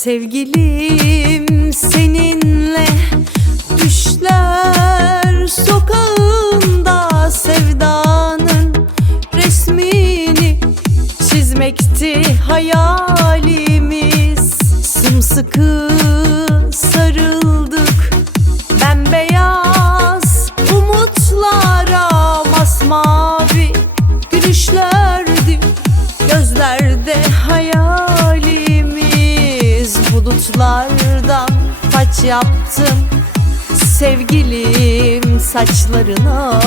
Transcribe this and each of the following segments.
Sevgilim seninle düşler sokağında sevdanın resmini çizmekti hayalimiz. Sımsıkı sarıldık bembeyaz umutlara, masmavi gülüşlerdi gözlerde hayalimiz. Bulutlardan taç yaptım sevgilim saçlarına,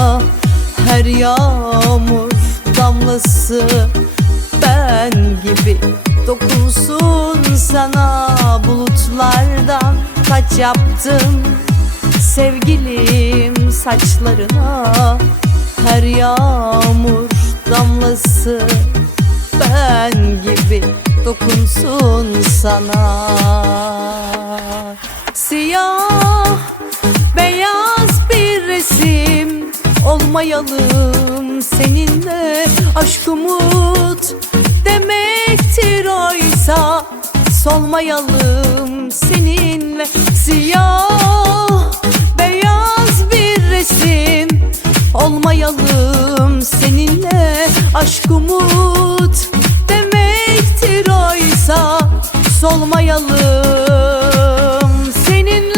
her yağmur damlası ben gibi dokunsun sana. Bulutlardan taç yaptım sevgilim saçlarına, her yağmur damlası ben gibi dokunsun sana. Siyah beyaz bir resim olmayalım seninle, aşk umut demektir oysa solmayalım seninle. Siyah beyaz bir resim olmayalım seninle, aşk umut demektir oysa solmayalım seninle.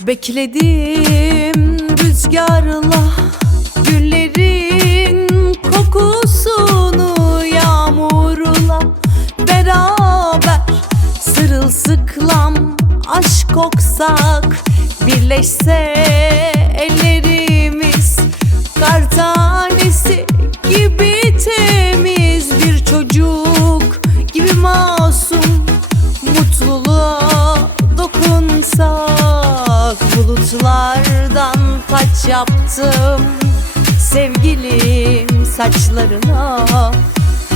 Bekledim rüzgarla güllerin kokusunu, yağmurla beraber sırılsıklam aşk koksak. Birleşse ellerimiz kar tanesi gibi temiz, bir çocuk gibi masum mutluluğa dokunsak. Bulutlardan taç yaptım sevgilim saçlarına,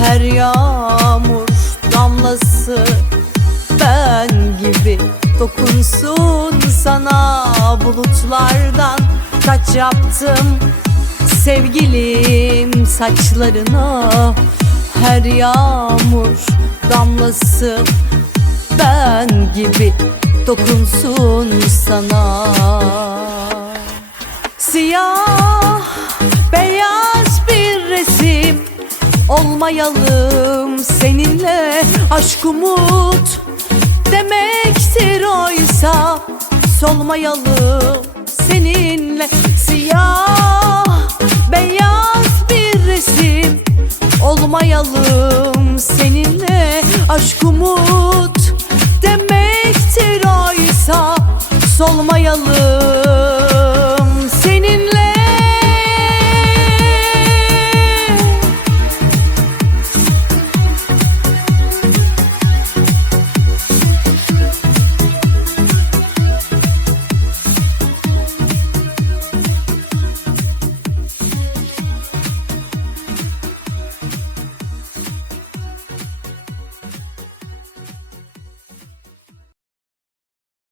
her yağmur damlası ben gibi dokunsun sana. Bulutlardan taç yaptım sevgilim saçlarına, her yağmur damlası ben gibi dokunsun sana. Siyah beyaz bir resim olmayalım seninle, aşk umut demektir oysa solmayalım seninle. Siyah beyaz bir resim olmayalım seninle, aşk umut demektir oysa solmayalım